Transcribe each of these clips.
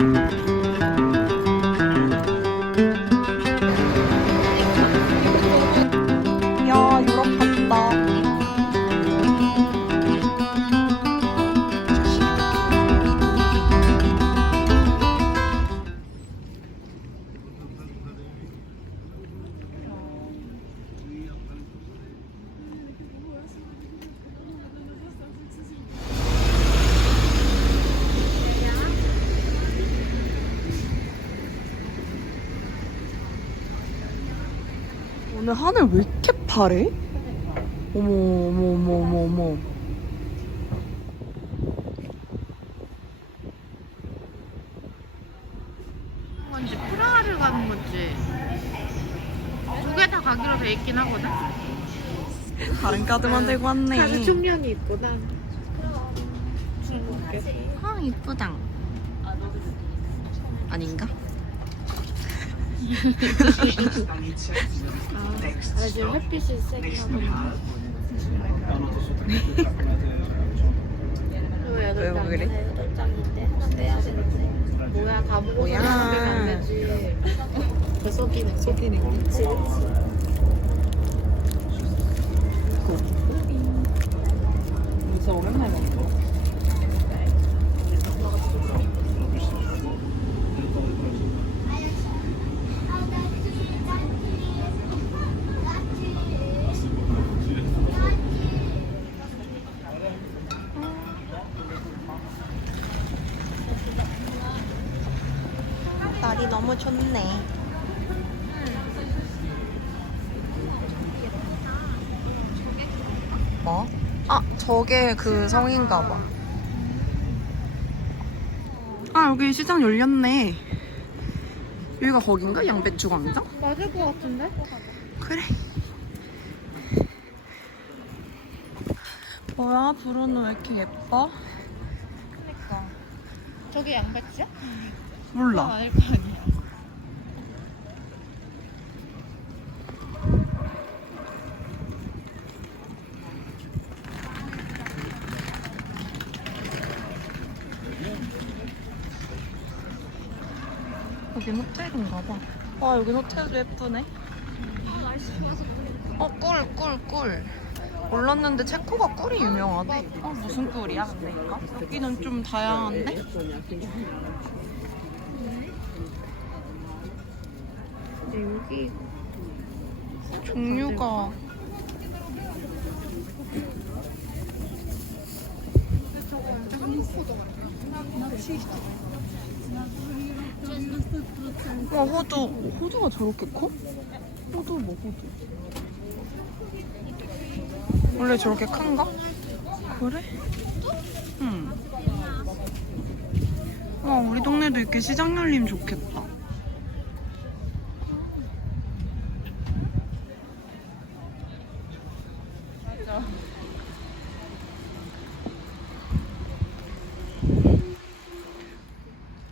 야 오늘 하늘 왜 이렇게 파래? 어머 어머 어머 어머 어머 건지 프라하를 가는 건지 두 개 다 가기로 돼 있긴 하거든. 다른 카드만 들고 왔네 총련이 있구나. 아 이쁘당 아닌가? 아, 지금 햇빛이 세긴 하구나. 왜, 왜 그래? 여덟 장인데 하나 빼야 되는데. 뭐야 다 보고 뭐야. 하나 안 되지. 더 속이는 속이는 그치 그치. 진짜 오랜만에 먹어 날이 너무 좋네. 뭐? 아, 저게 그 성인가 봐. 아, 여기 시장 열렸네. 여기가 거긴가? 양배추 광장? 맞을 것 같은데? 그래. 뭐야, 브루노 왜 이렇게 예뻐? 그니까. 저게 양배추야? 몰라. 아닐 거 아니야. 여긴 호텔인가 봐. 와, 여긴 호텔도 예쁘네. 어, 꿀, 꿀, 꿀. 몰랐는데 체코가 꿀이 유명하대. 어, 무슨 꿀이야, 근데 이거? 여기는 좀 다양한데? 근데 여기 종류가 와 호두 호두가 저렇게 커? 호두 뭐 호두 원래 저렇게 큰가? 그래? 응. 와 우리 동네도 이렇게 시장 열리면 좋겠다.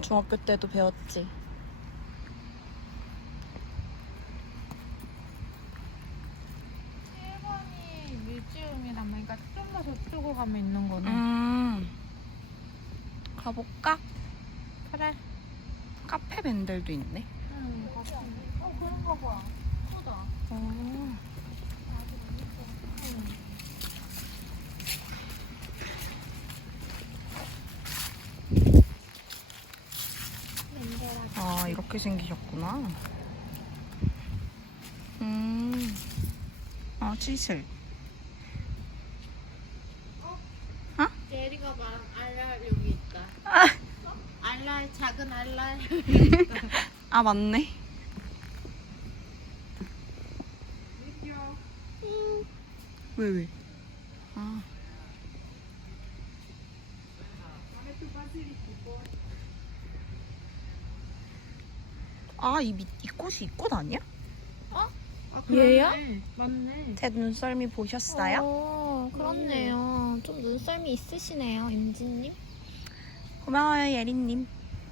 중학교 때도 배웠지. 일본이 뮤지엄이란 말이니까 좀 더 저쪽으로 가면 있는 거네. 음. 가볼까? 그래. 밴들도 있네. 응. 어 그런 거 봐. 예쁘다. 어. 아, 이렇게 생기셨구나. 음. 아, 치실. 예리가 말한 알랄 여기 있다. 아. 알랄 작은 알랄. 아, 맞네. 왜, 왜? 아. 아, 이, 밑, 이 꽃이 이 꽃 아니야? 아, 얘야? 맞네. 제 눈썰미 보셨어요? 어, 그렇네요. 좀 눈썰미 있으시네요, 임진님. 고마워요, 예린님.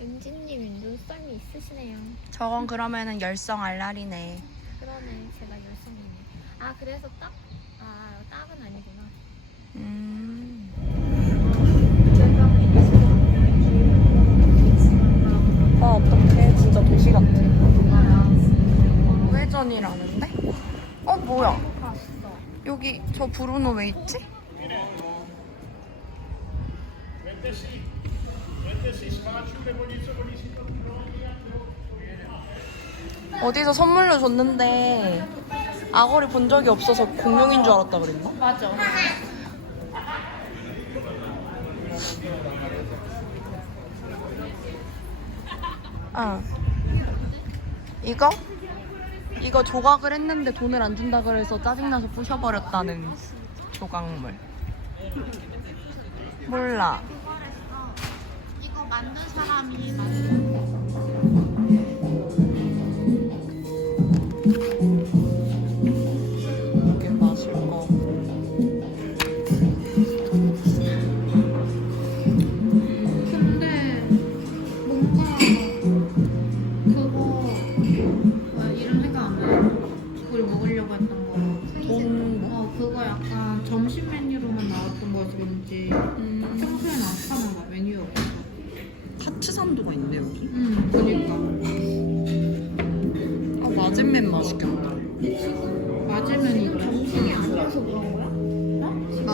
은진님 눈썰미 있으시네요. 저건 그러면은 열성 알랄이네. 그러네, 제가 열성이네. 아, 그래서 딱? 아, 딱은 아니구나. 음. 와, 어떡해. 진짜 도시 같아. 우회전이라는데? 어, 뭐야. 여기 저 브루노 왜 있지? 어디서 선물로 줬는데 아거리 본 적이 없어서 공룡인 줄 알았다 그랬나? 맞아. 아 이거? 이거 조각을 했는데 돈을 안 준다 그래서 짜증나서 부셔버렸다는 조각물 몰라 만든 사람이 만든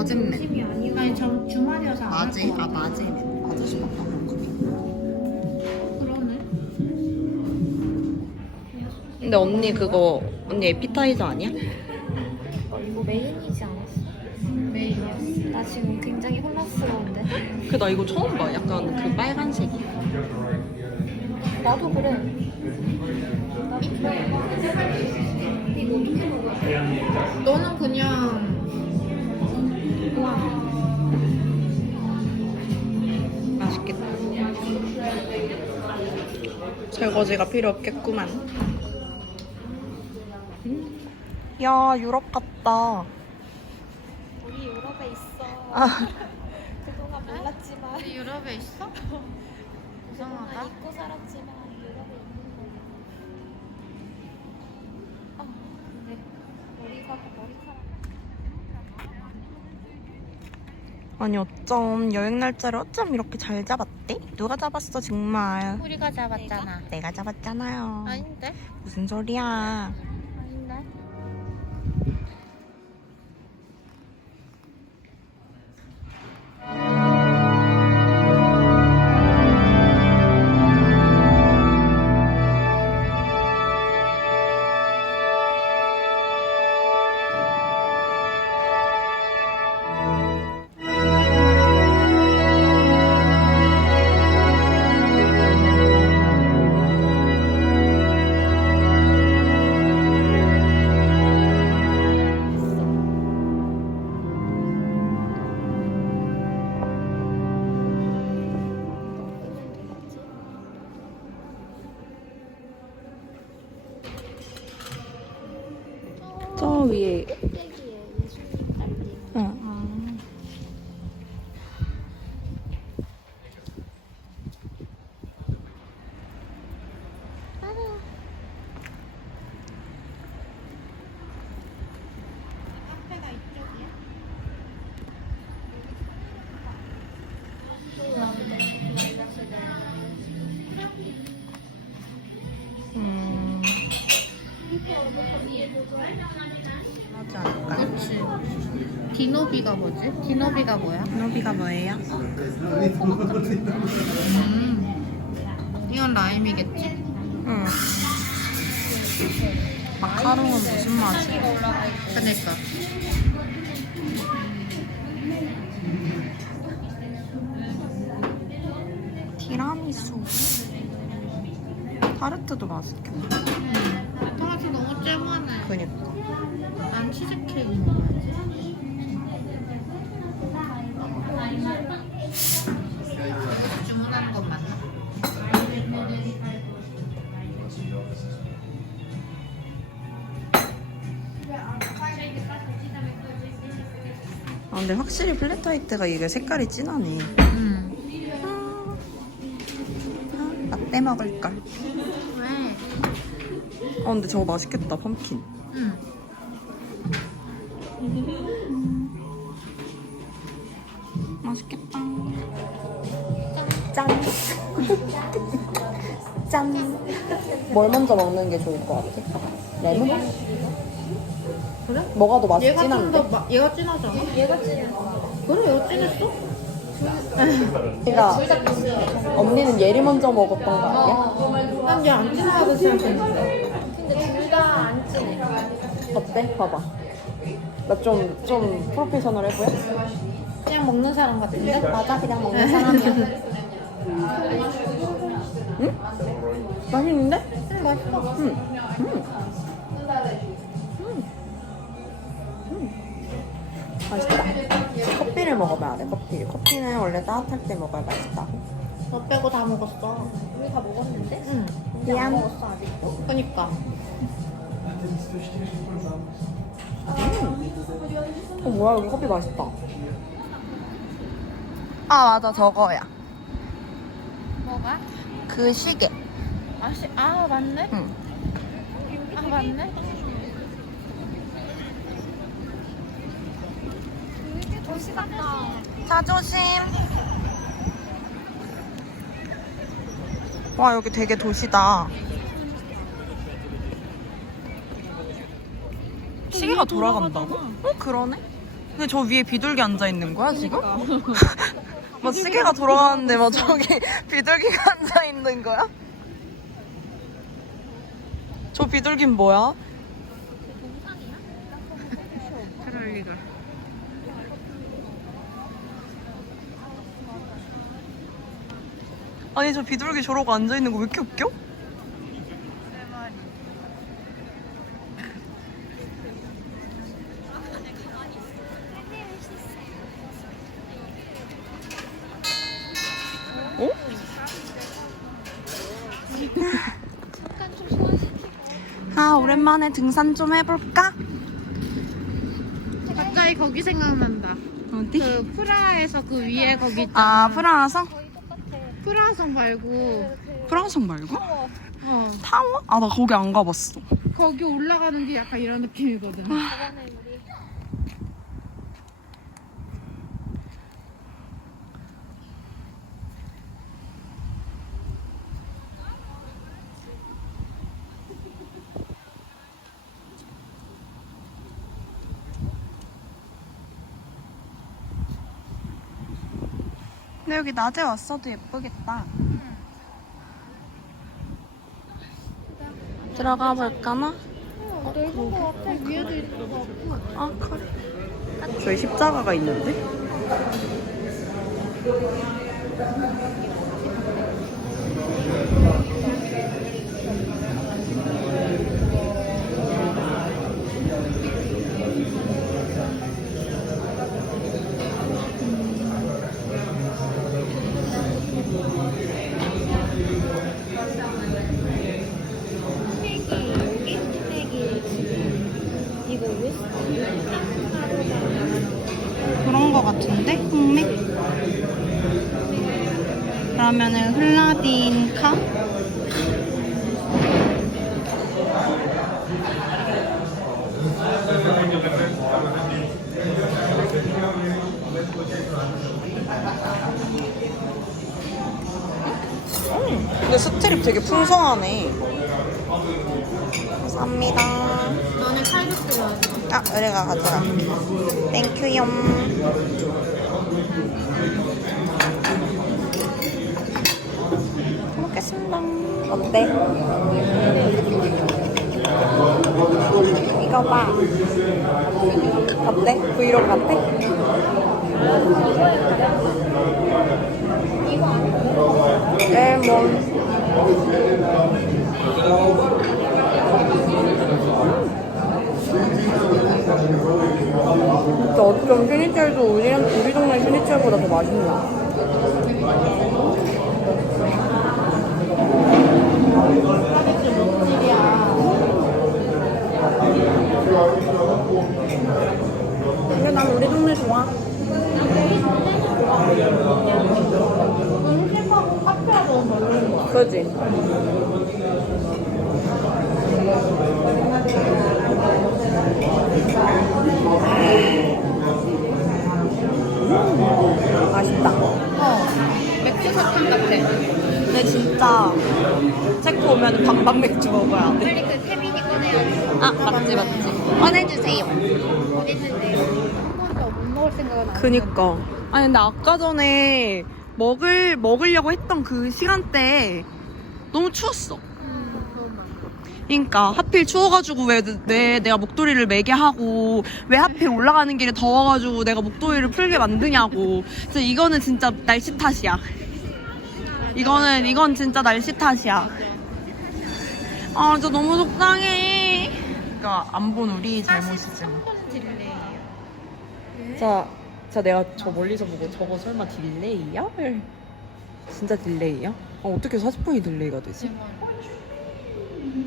마젠맨 아니 저 주말이어서 안할 마제 거아 마제맨 아저씨 맞다 그러네. 근데 언니 그거 언니 에피타이저 아니야? 어, 이거 메인이지 않았어? 메인이었어. 나 지금 굉장히 혼란스러운데. 그 나 이거 처음 봐 약간 그 빨간색이 나도 그래. 나도 그래. 너는 그냥 맛있겠다 설거지가 필요 없겠구만 음. 야 유럽 같다 우리 유럽에 있어. 아. 그동안 몰랐지만. 우리 유럽에 있어? 이상하다. 잊고 살았지만 유럽에 있는 거야. 아, 네. 머리카락, 머리카락. 아니 어쩜 여행 날짜를 어쩜 이렇게 잘 잡았대? 누가 잡았어 정말 우리가 잡았잖아. 내가 잡았잖아요 아닌데? 무슨 소리야 저 위에 꼭대기에 예수님 딸기. 응. 카페가 이쪽이야? 음. 하지 않을까요? 그치. 디노비가 뭐지? 디노비가 뭐야? 노비가 뭐예요? 음. 이건 라임이겠지? 응. 마카롱은 무슨 맛이야? 그니까. 티라미수. 타르트도 맛있겠다. 근데 확실히 플랫 화이트가 이게 색깔이 진하네. 응. 아, 라떼 먹을 걸. 왜? 아, 근데 저거 맛있겠다, 펌킨. 응. 맛있겠다. 짠. 짠. 뭘 먼저 먹는 게 좋을 것 같아? 레몬? 그래? 뭐가 더 맛이 얘가 좀 진한데? 더 마- 얘가 진하지 않아? 얘가 찐 그래 얘가 진했어? 얘가 언니는 얘를 먼저 먹었던 거 아니야? 난 얘 안 진하다고 생각했는데 근데 둘 다안 찐해 어때? 봐봐. 나 좀 좀 프로페셔널해 보여? 그냥 먹는 사람 같은데? 맞아, 그냥 먹는 사람이야. 응? 맛있는데? 응 맛있어 응. 응. 커피를 먹어봐야 돼, 커피. 커피는 원래 따뜻할 때 먹어야 맛있다. 너 빼고 다 먹었어 우리 다 먹었는데? 응 근데 안 먹었어 아직도? 그니까 어, 뭐야, 여기 커피 맛있다. 아, 맞아, 저거야. 뭐가? 그 시계. 아, 시, 아 맞네? 응. 아 맞네? 되게 도시 같다 자 조심. 와, 여기 되게 도시다. 시계가 돌아간다고? 어, 그러네. 근데 저 위에 비둘기 앉아 있는 거야, 지금? 뭐 시계가 돌아가는데 뭐 저기 비둘기가 앉아 있는 거야? 저 비둘기는 뭐야? 그럴 리가 아니 저 비둘기 저러고 앉아 있는 거 왜 이렇게 웃겨? 어? 아 오랜만에 등산 좀 해볼까? 갑자기 거기 생각난다 어디? 그 프라하에서 그 위에 거기 있잖아 아 프랑아성? 거의 똑같아 프라하성 말고. 그 프랑아성 말고? 어. 타워? 아 나 거기 안 가봤어. 거기 올라가는 게 약간 이런 느낌이거든. 저번에 근데 여기 낮에 왔어도 예쁘겠다 들어가 볼까나? 넓은 거 같아 위에도 있는 거 같고 아 그래 저희 십자가가 있는데? 스테이크 여기 스테이크 이거 위스키 그런 거 같은데? 흑맥? 그러면은 흘라딘 카? 음, 근데 스트립 되게 풍성하네. 감사합니다. 아, 은혜가 가져가. 땡큐용. 먹겠습니다. 어때? 이거 봐. 어때? 브이로그 같아? 레몬. 어쩜 슈니첼도 우리랑 우리 동네 슈니첼보다 더 맛있나? 근데 난 우리 동네 좋아. 그지? 맛있다. 사탕 같아 근데 진짜 체코 오면 단박 맥주 먹어야 돼. 빨리 그 태민이 꺼내야지 아 맞지 맞지. 꺼내주세요. 어딨는데 한 번도 못 먹을 생각은 안 그니까. 아니 근데 아까 전에 먹을 먹으려고 했던 그 시간대에 너무 추웠어. 음. 그러니까 하필 추워가지고 왜, 내 내가 목도리를 매게 하고 왜 하필 올라가는 길에 더워가지고 내가 목도리를 풀게 만드냐고. 그래서 이거는 진짜 날씨 탓이야. 이거는 이건 진짜 날씨 탓이야. 아 진짜 너무 속상해. 그러니까 안 본 우리 잘못이지. 뭐. 자, 자 내가 저 멀리서 보고 저거 설마 딜레이야? 진짜 딜레이야? 아, 어떻게 40분이 딜레이가 되지?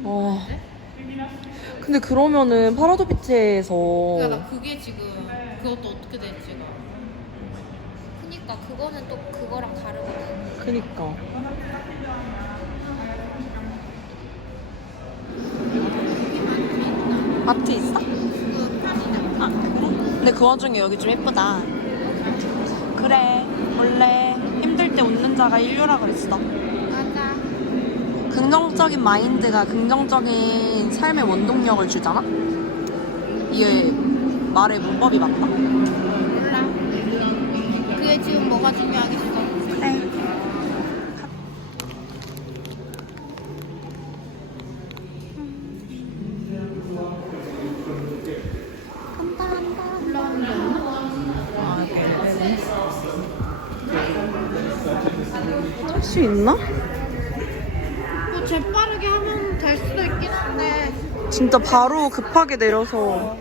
아. 근데 그러면은 파라도 비치에서 그러니까 나 그게 지금 그것도 어떻게 될지가. 그니까 그거는 또 그거랑 다르거든. 그니까 마트 있어? 아 그래? 근데 그 와중에 여기 좀 예쁘다 그래 원래 힘들 때 웃는 자가 인류라 그랬어 맞아. 긍정적인 마인드가 긍정적인 삶의 원동력을 주잖아? 이게 말의 문법이 맞나? 몰라. 그게 지금 뭐가 중 수 있나? 뭐 재빠르게 하면 될 수도 있긴 한데. 진짜 바로 급하게 내려서